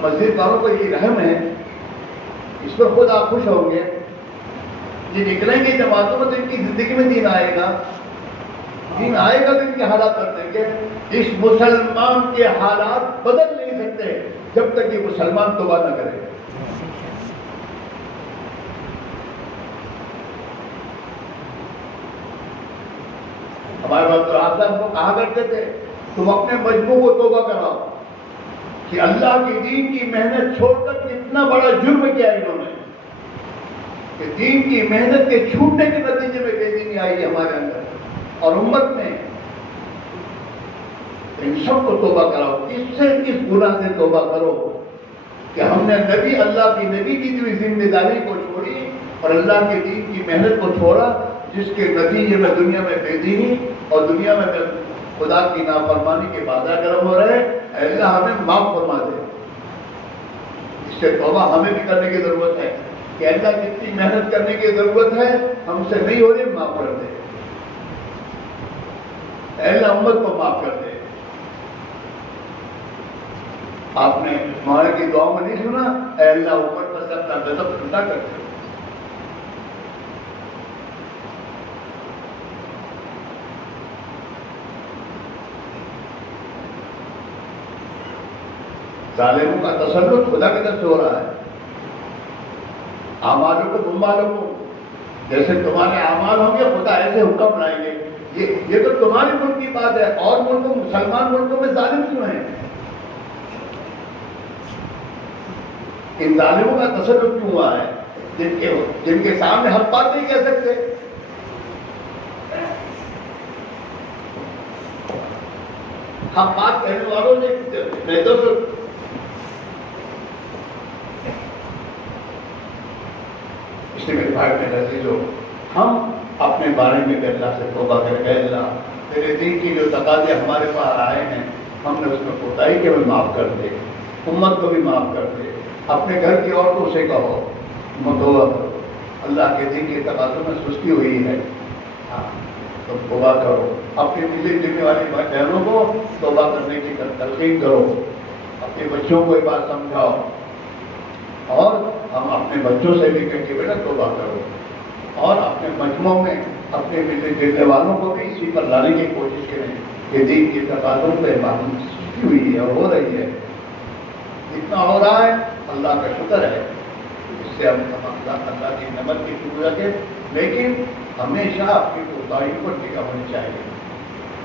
مسجد والوں کو یہ رحم ہے، اس پر خود آپ خوش ہوں گے، یہ نکلیں گے جماعتوں میں تو ان کی زندگی میں دین آئے گا، دین آئے گا تو ان کے حالات بدلیں گے۔ اس مسلمان کے حالات بدل نہیں سکتے جب تک یہ مسلمان توبہ نہ کرے۔ ہمارے بات تو آپ کو کہا کرتے تھے تم اپنے مجموع کو توبہ کراؤ، کہ اللہ کے دین کی محنت چھوڑ کر اتنا بڑا جرم کیا انہوں نے کہ دین کی محنت کے چھوٹنے کے نتیجے میں بے دینی آئی ہے ہمارے اندر اور امت میں۔ ان سب کو توبہ کراؤ، اس گناہ سے توبہ کرو کہ ہم نے اللہ کی نبی کی جو ذمہ داری کو چھوڑی اور اللہ کے دین کی محنت کو چھوڑا، جس کے نتیجے میں دنیا میں بے دینی اور دنیا میں خدا کی نافرمانی کے بازار گرم ہو رہے۔ اے اللہ ہمیں معاف فرما دے، اس سے توبہ ہمیں بھی کرنے کی ضرورت ہے کہ اللہ جتنی محنت کرنے کی ضرورت ہے ہم سے نہیں ہو رہی، معاف کر دے۔ اے اللہ امت کو معاف کر دے۔ آپ نے ہمارے کی دعا میں نہیں سنا، اے اللہ امت پر سے اپنا غضب ٹھنڈا کر دے۔ ظالموں کا تسلط خدا کی طرف سے ہو رہا ہے۔ اعمالوں کو تم معلوم ہو، جیسے تمہارے اعمال ہوں گے خدا ایسے حکم بنائیں گے۔ یہ تو تمہارے ملک کی بات ہے، اور ملکوں مسلمان ملکوں میں ظالم کیوں ہیں؟ ان ظالموں کا تسلط کیوں ہوا ہے جن کے سامنے ہم بات نہیں کہہ سکتے؟ ہم بات کہنے والوں نے تو اس لیے میرے بھائی میرے عزیزو، ہم اپنے بارے میں کہ اللہ سے توبہ کریں کہ اللہ تیرے دین کی جو تقاضے ہمارے پاس آئے ہیں ہم نے اس میں کوتاہی کہ ہمیں معاف کر دے، امت کو بھی معاف کر دے، اپنے گھر کی عورتوں سے کہو توبہ کرو، اللہ کے دین کے تقاضوں میں سستی ہوئی ہے تو توبہ کرو، اپنی ملی جلنے والی بہنوں کو توبہ کرنے کی تلقین کرو، اپنے بچوں کو یہ بات سمجھاؤ، اور ہم اپنے بچوں سے بھی کہیں کہ بیٹا توبہ کرو، اور اپنے مجموعوں میں اپنے ملنے جلنے والوں کو بھی اسی پر لانے کی کوشش کریں کہ دین کی تقاضوں پہ پابندی کی ہوئی ہے اور ہو رہی ہے. جتنا ہو رہا ہے اللہ کا شکر ہے، اس سے ہم اللہ کی نعمت کی شکر رکھیں، لیکن ہمیشہ اپنی کوتاہی پر ٹکا ہونی چاہیے.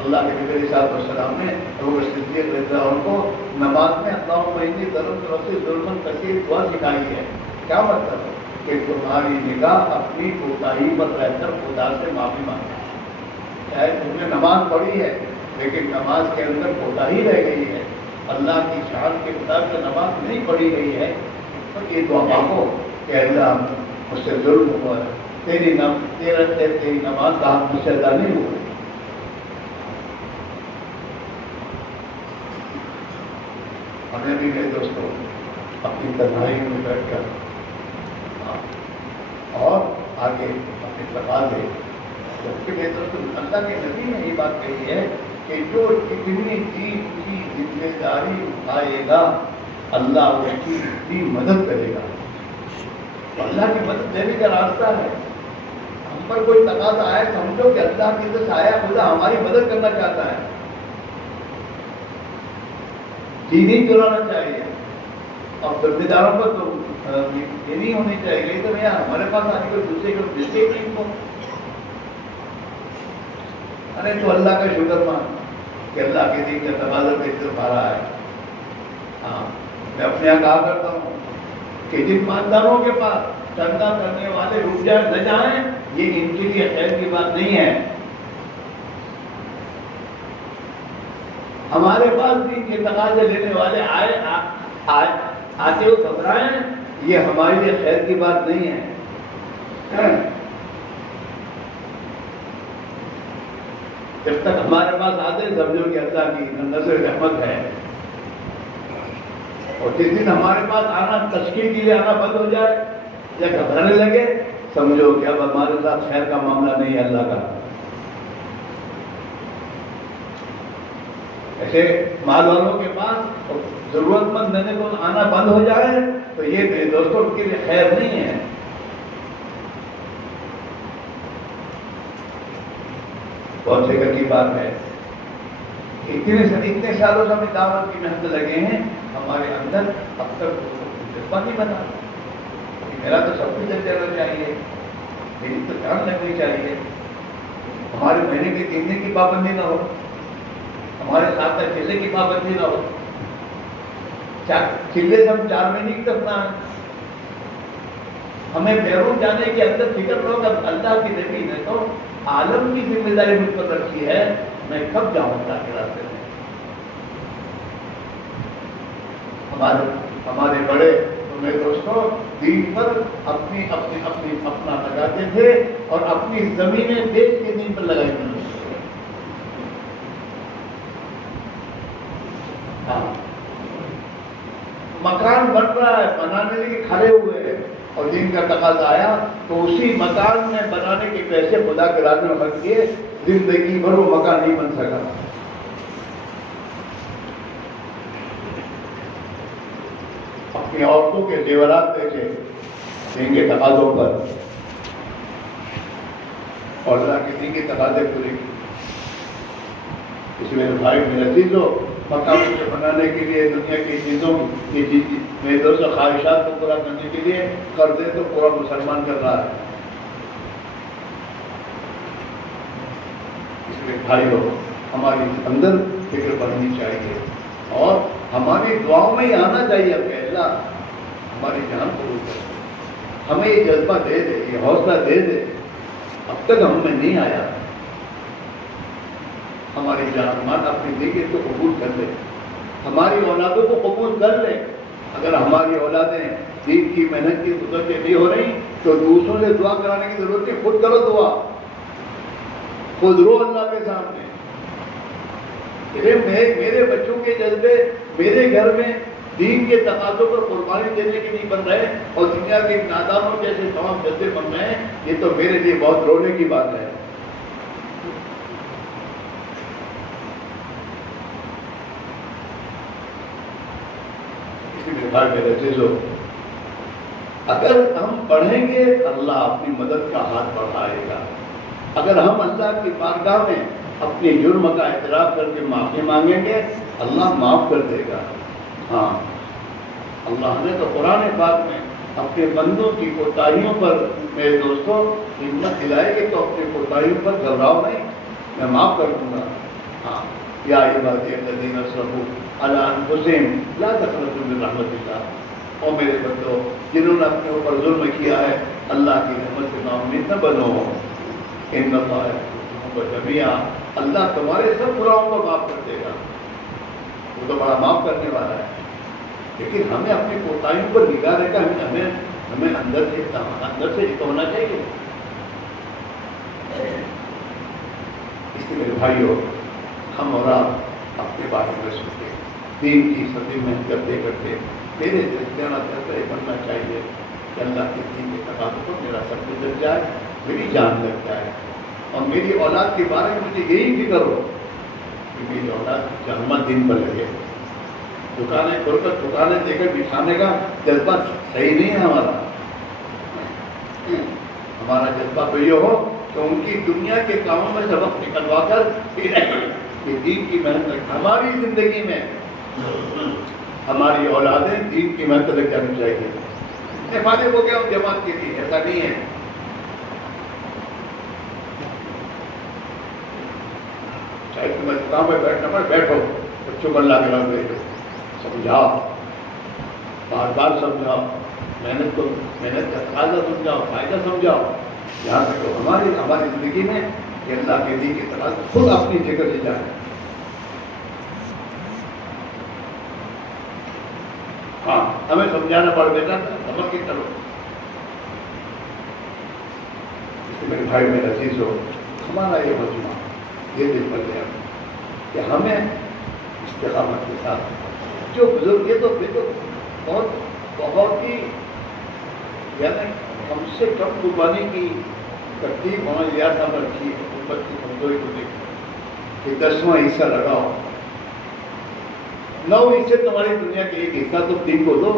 اللہ کے نبی صلی اللہ علیہ وسلم نے ابو بکر صدیق رضی اللہ عنہ کو نماز میں اللہم انی ظلمت نفسی ظلما کثیرا دعا سکھائی ہے. کیا مطلب ہے؟ کہ تمہاری نگاہ اپنی کوتاہی پر رہ کر خدا سے معافی مانگے. چاہے تم نے نماز پڑھی ہے لیکن نماز کے اندر کوتاہی رہ گئی ہے، اللہ کی شان کے مطابق نماز نہیں پڑھی گئی ہے، تو یہ دعا مانگو کہ اللہ مجھ سے ظلم ہوا ہے، تیری نماز کا حق مجھ سے ادا نہیں ہوا. ہمیں بھی میرے دوستوں اپنی تنہائی میں بیٹھ کر اور آگے اپنے تقاضے، جبکہ میرے دوستوں اللہ کے نبی نے یہ بات کہی ہے کہ جو اتنی دین کی ذمہ داری اٹھائے گا اللہ اس کی اتنی مدد کرے گا. اللہ کی مدد دینے کا راستہ ہے. ہم پر کوئی تقاضا آئے سمجھو کہ اللہ کی طرف سے آیا، خدا ہماری مدد کرنا چاہتا ہے. دین ہی چلانا چاہیے اور ذمہ داروں پر تو یہ نہیں ہونی چاہیے تو یار ہمارے پاس آنے کو دوسرے کو دیتے ہی نہیں کو. ارے تو اللہ کا شکر مان کہ اللہ کے دین کا تقاضا میری طرف آ رہا ہے. ہاں میں اپنے یہاں کہا کرتا ہوں کہ جن ایمانداروں کے پاس چندہ کرنے والے رک جائیں نہ جائیں، یہ ان کے لیے خیر کی بات نہیں ہے. ہمارے پاس دین کے تقاضے لینے والے آتے ہو گھبرائیں، یہ ہمارے لیے خیر کی بات نہیں ہے. جب تک ہمارے پاس آتے سمجھو کہ اللہ کی نظر رحمت ہے، اور جس دن ہمارے پاس آنا تشکیل کے لیے آنا بند ہو جائے یا گھبرانے لگے سمجھو کہ اب ہمارے ساتھ خیر کا معاملہ نہیں ہے اللہ کا. ایسے مال والوں کے پاس ضرورت مند دینے کو آنا بند ہو جائے تو یہ میرے دوستوں کے لیے خیر نہیں ہے. بہت فکر کی بات ہے. اتنے سالوں سے ہمیں دعوت کی محنت لگے ہیں، ہمارے اندر اب تک جذبہ نہیں بنا. میرا تو سب کچھ چل جانا چاہیے، میری تو جان لگنی چاہیے، ہمارے مہینے کے 3 دن کی پابندی نہ ہو، ہمارے ساتھ چلے کی پابندی نہ ہو. چلے سے ہم 4 مہینے کی طرف نہ آئیں. ہمیں بیرون جانے کے اندر فکر لو کہ اللہ کی نبی نے تو عالم کی ذمہ داری مجھ پر رکھی ہے، میں کب جاؤں اللہ کے راستے میں. ہمارے بڑے میرے دوستوں دین پر اپنا لگاتے تھے اور اپنی زمینیں بیچ کے دین پر لگائی تھی. مکان بن رہا ہے، بنانے کے کھڑے ہوئے ہیں اور دین کا تقاضا آیا تو اسی مکان میں بنانے کے پیسے خدا کے راستے میں خرچ کیے، زندگی بھر وہ مکان نہیں بن سکا. اپنی عورتوں کے زیورات بیچے دین کے تقاضوں پر اور اللہ کے دین کے تقاضے پورے کیے. اس میں بھائی میرے عزیزو مکان کو بنانے کے لیے دنیا کی چیزوں میرے دوست خواہشات کو پورا کرنے کے لیے قرضے تو پورا مسلمان کر رہا ہے. اس لیے بھائی لوگ ہماری اندر فکر بننی چاہیے اور ہماری دعاؤں میں ہی آنا چاہیے کہ اللہ ہماری جان قبول کر، ہمیں یہ جذبہ دے دے، یہ حوصلہ دے دے. اب تک ہم میں نہیں آیا. ہماری جان مان اپنی زندگی کو قبول کر لے، ہماری اولادوں کو قبول کر لے. اگر ہماری اولادیں دین کی محنت کی ضرورت نہیں ہو رہی تو دوسروں سے دعا کرانے کی ضرورت نہیں، خود کرو دعا، خود رو اللہ کے سامنے. میرے بچوں کے جذبے میرے گھر میں دین کے تقاضوں پر قربانی دینے کے نہیں بن رہے اور دنیا کے نادانوں جیسے تمام جذبے بن رہے ہیں، یہ تو میرے لیے بہت رونے کی بات ہے. میرے عزیزو اگر ہم پڑھیں گے اللہ اپنی مدد کا ہاتھ بڑھائے گا. اگر ہم اللہ کی بارگاہ میں اپنے جرم کا اعتراف کر کے معافی مانگیں گے اللہ معاف کر دے گا۔ ہاں، اللہ نے تو قرآن پاک میں اپنے بندوں کی کوتاہیوں پر میرے دوستوں ہمت دلائے گی تو اپنی کوتاہیوں پر گھبراؤ نہیں، میں معاف کر دوں گا۔ ہاں، یا عبادی الذین اسرفوا علی انفسہم لا تقنطوا من رحمۃ اللہ، اور میرے بندو جنہوں نے اپنے اوپر ظلم کیا ہے اللہ کی رحمت سے ناامید نہ بنو، ان اللہ یغفر جمیعا، اللہ تمہارے سب گناہوں کو معاف کر دے گا، وہ تو بڑا معاف کرنے والا ہے۔ لیکن ہمیں اپنی کوتاہیوں پر نگاہ رکھا، ہمیں اندر سے یہ ہونا چاہیے۔ اس لیے میرے بھائیوں، ہم اور آپ اپنے بارے میں سوچیں، دین کی سبھی محنت کرتے کرتے میرے جانا چاہتا ہے بننا چاہیے کہ اللہ کے دین کے تقاضوں پر میرا سب گزر جائے، میری جان لگ جائے، اور میری اولاد کے بارے میں مجھے یہی فکر ہو کہ میری اولاد جہنم دین پر لگے۔ دکانیں کھول کر دکانیں دے کر بٹھانے کا جذبہ صحیح نہیں ہے ہمارا۔ ہمارا جذبہ تو یہ ہو کہ ان کی دنیا کے کاموں میں سبق نکلوا کر کہ دین کی محنت لگ، ہماری زندگی میں ہماری اولادیں دین کی محنت لگ جانی چاہیے۔ اتنے فائدے ہو گیا ان جماعت کے لیے، ایسا نہیں ہے۔ چاہے تمہیں دکان پہ بیٹھنا پڑے بیٹھو، بچوں کو اللہ کے رنگ بھیجو، سمجھاؤ، بار بار سمجھاؤ، محنت کا تقاضا سمجھاؤ، فائدہ سمجھاؤ، یہاں تک ہماری زندگی میں کہ اللہ کے دین کی تقاضا خود اپنی جگہ لے جائے۔ ہاں، ہمیں سمجھانا پڑ بیٹا سمجھ کے کرو۔ اس لیے میرے بھائی میرا عزیز ہو، ہمارا یہ مجموعہ یہ دل پر گیا کہ ہمیں استقامت کے ساتھ جو بزرگ یہ تو بہت ہی یعنی ہم سے کم قربانی کی ترتیب وہاں لیا تھا رکھی ہے، امت کی کمزوری کو دیکھ کہ 10واں حصہ لگاؤ، 9 حصے تمہاری دنیا کے ایک حصہ تو دن کو دو،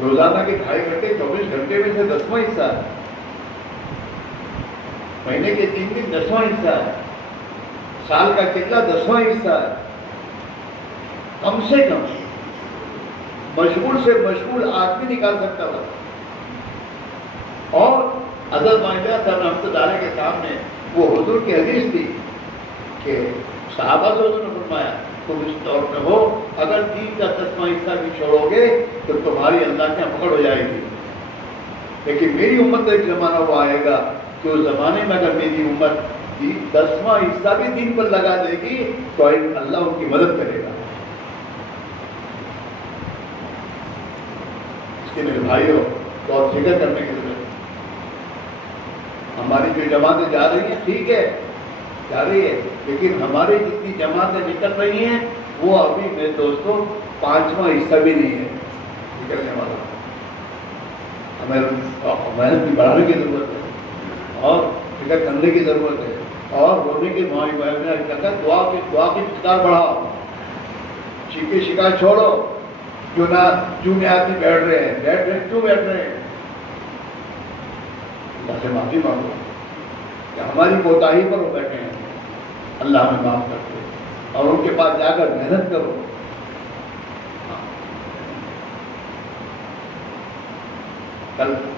روزانہ کے 2.5 گھنٹے 24 گھنٹے میں سے 10واں حصہ ہے، مہینے کے 3 دن 10واں حصہ ہے، سال کا کتنا 10واں حصہ ہے، کم سے کم مشغول سے مشغول آدمی نکال سکتا تھا۔ اور حضرت معاویہ صاحب رحمۃ اللہ علیہ کے سامنے وہ حضور کی حدیث تھی کہ صحابہ سے حضور نے فرمایا تم اس دور میں ہو، اگر دین کا 10واں حصہ بھی چھوڑو گے تو تمہاری اللہ کے یہاں پکڑ ہو جائے گی۔ لیکن میری امت کا ایک زمانہ وہ آئے گا کہ اس زمانے میں اگر میری امت 10واں حصہ بھی دین پر لگا دے گی تو اللہ ان کی مدد کرے گا۔ اس کے میرے بھائیوں تو اور فکر کرنے کی ضرورت ہے۔ ہماری جو جماعتیں جا رہی ہیں ٹھیک ہے جا رہی ہے، لیکن ہماری جتنی جماعتیں نکل رہی ہیں وہ ابھی میرے دوستوں 5واں حصہ بھی نہیں ہے نکلنے والا۔ ہمیں محنت کی بڑھانے کی ضرورت ہے اور فکر کرنے کی ضرورت ہے اور رونے کی دعا کی فکر بڑھاؤ، چیخے شکایت چھوڑو، جو آدمی بیٹھ رہے ہیں کیوں بیٹھ رہے ہیں، اللہ سے معافی مانگو کہ ہماری کوتاہی پر وہ بیٹھے ہیں، اللہ ہمیں معاف کر دے اور ان کے پاس جا کر محنت کرو۔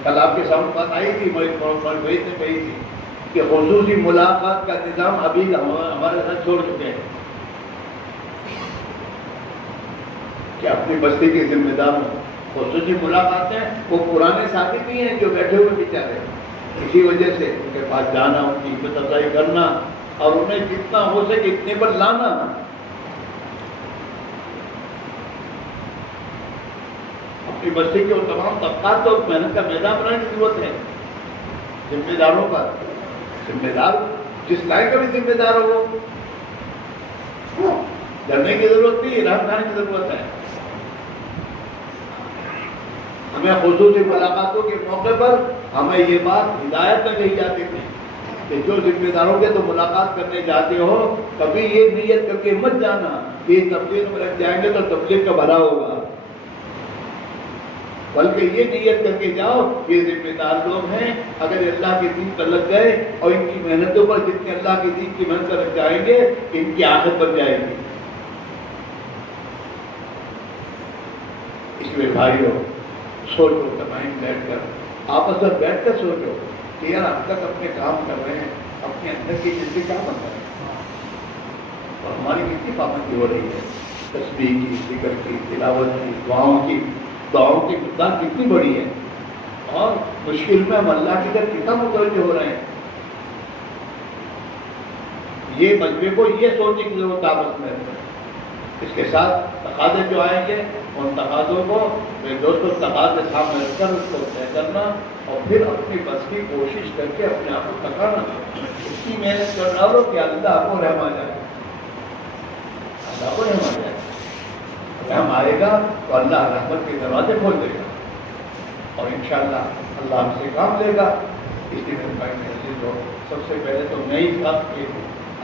کل آپ کے سامنے بات آئی تھی، وہی سے کہی تھی کہ خصوصی ملاقات کا نظام ابھی ہمارے ساتھ چھوڑ چکے ہیں کہ اپنی بستی کے ذمہ دار خصوصی ملاقاتیں وہ پرانے ساتھی نہیں ہیں جو بیٹھے ہوئے بیچارے، اسی وجہ سے ان کے پاس جانا، ان کی ہمت افزائی کرنا اور انہیں جتنا ہو سکے اتنے پر لانا۔ اپنی بستی کے وہ تمام طبقات کو محنت کا میدان بنانے کی ضرورت ہے۔ ذمہ داروں کا ذمہ دار جس لائن کا بھی ذمہ دار ہو وہ ڈرنے کی ضرورت نہیں، رحم کھانے کی ضرورت ہے۔ ہمیں خصوصی ملاقاتوں کے موقع پر ہمیں یہ بات ہدایت میں کہی جاتی تھی کہ جو ذمہ داروں کے تو ملاقات کرنے جاتے ہو کبھی یہ نیت کر کے مت جانا کہ تبلیغ میں لگ جائیں گے تو تبلیغ کا بھلا ہوگا۔ بلکہ یہ نیت کر کے جاؤ یہ ذمہ دار لوگ ہیں، اگر اللہ کے دین پر لگ گئے اور ان کی محنتوں پر جتنے اللہ کے دین کی محنت لگ جائیں گے ان کی آخرت بن جائے گی۔ اس لیے بھائیو سوچو تمام بیٹھ کر، آپس میں بیٹھ کر سوچو کہ یار اب تک اپنے کام کر رہے ہیں، اپنے اندر کی چیز سے کیا بن رہا ہے اور ہماری کتنی پابندی ہو رہی ہے، تسبیح کی، ذکر کی، تلاوت کی، دعاؤں کی مقدار کتنی بڑی ہے، اور مشکل میں ہم اللہ کی طرف کتنا متوجہ ہو رہے ہیں۔ یہ مجموعے کو یہ سوچنے کی ضرورت آپس میں ہے۔ اس کے ساتھ تقاضے جو آئیں گے ان تقاضوں کو میرے دوستوں تقاضے سامنے رکھ کر اس کو طے کرنا اور پھر اپنی بس کی کوشش کر کے اپنے آپ کو تکانا، اس کی محنت کرنا ہو کہ اللہ کو رحم آ جائے، اللہ کو رحم آ جائے، رحم آئے گا تو اللہ رحمت کے دروازے کھول دے گا اور انشاءاللہ اللہ ہم سے کام لے گا۔ اس لیے میرے بھائی میرے جو سب سے پہلے تو میں ہی تھا کہ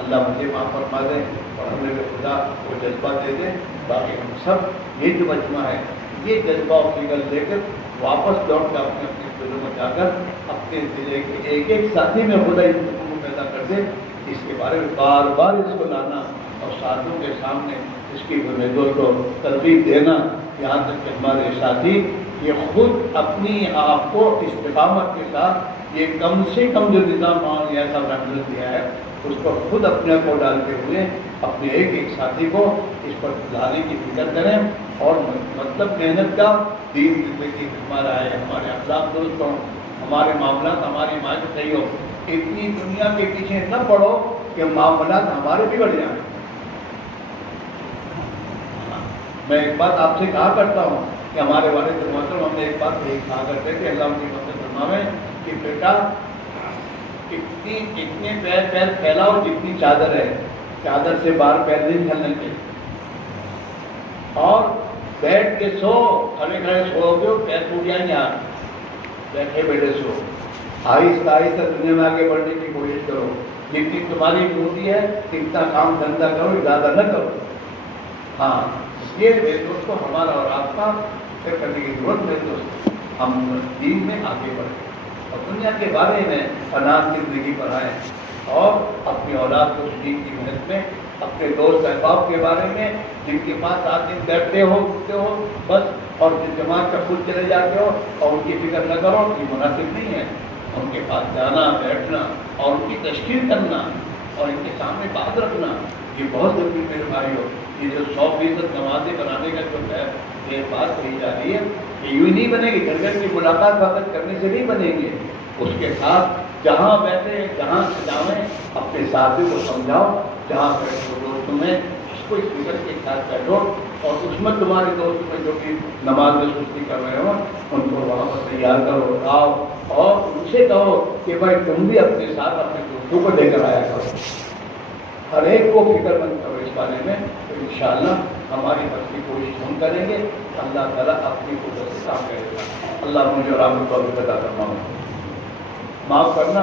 اللہ مجھے معاف فرما دے اور ہمیں خدا کو جذبہ دے دے، باقی ہم سب یہ جو مجموعہ ہے یہ جذبہ اور فکر لے کر واپس لوٹ کر اپنے اپنے دلوں میں جا کر اپنے ضلع کے ایک ایک ساتھی میں خدا اس کو پیدا کر دے، اس کے بارے میں بار بار اس کو لانا اور ساتھیوں کے سامنے اس کی محدود کو ترغیب دینا، یہاں تک کہ ہمارے ساتھی یہ خود اپنی آپ کو استقامت کے ساتھ یہ کم سے کم جو نظام ایسا رحمت دیا ہے اس پر خود اپنے کو ڈالتے ہوئے اپنے ایک ایک ساتھی کو اس پر لانے کی فکر کریں، اور مطلب محنت کا دین زندگی ہمارا ہے، ہمارے اخلاق درست ہوں، ہمارے معاملات ہماری معاشرت صحیح ہو، اتنی دنیا کے پیچھے نہ پڑو کہ معاملات ہمارے بگڑ جائیں۔ میں ایک بات آپ سے کہا کرتا ہوں کہ ہمارے والد محترم ہم نے ایک بات یہی کہا کرتے کہ اللہ کی مدد فرمائے کہ بیٹا اتنے پیر پھیلاؤ جتنی چادر ہے، چادر سے باہر پیر نہیں پھیلنے کے، اور بیٹھ کے سو، کھڑے کھڑے سو گے پیر ٹوٹ جائیں گے، آپ بیٹھے بیٹھے سو، آہستہ آہستہ دنیا میں آگے بڑھنے کی کوشش کرو، جتنی تمہاری موٹی ہے اتنا کام دھندا کرو، زیادہ نہ کرو۔ ہاں یہ میرے دوستوں ہمارا اور آپ کا فکر کرنے کی ضرورت میرے دوست، ہم دین میں آگے بڑھیں اور دنیا کے بارے میں فنان کی زندگی پر آئیں اور اپنی اولاد کو دین کی محنت میں، اپنے دوست احباب کے بارے میں جن کے پاس آج دن بیٹھتے ہو اٹھتے ہو بس، اور جس جماعت کا خود چلے جاتے ہو اور ان کی فکر نہ کرو، یہ مناسب نہیں ہے۔ ان کے پاس جانا بیٹھنا اور ان کی تشکیل کرنا اور ان کے سامنے بات رکھنا یہ بہت ضروری میرے بھائی ہو۔ یہ جو 100% نمازیں بنانے کا جو ہے یہ بات کہی جا رہی ہے یہ یوں نہیں بنے گی، گھر گھر کی ملاقات وقت کرنے سے نہیں بنے گی، اس کے ساتھ جہاں بیٹھے جہاں سجاویں اپنے ساتھیوں کو سمجھاؤ، جہاں بیٹھو دوستوں میں اس کو اس فکر کے ساتھ بیٹھو اور اس میں تمہارے دوست میں جو کہ نماز میں سستی کر رہے ہو ان کو وہاں پر تیار کرو، آؤ اور ان سے کہو کہ بھائی تم بھی اپنے ساتھ اپنے دوستوں کو لے کر آیا کرو، ہر ایک کو فکر مند کرو اس بارے میں، تو انشاءاللہ ہماری بس کی کوشش ہم کریں گے، اللہ تعالیٰ اپنی قدرت سے کام کرے گا۔ اللہ مجھے اور آپ کو عطا فرمائے۔ معاف کرنا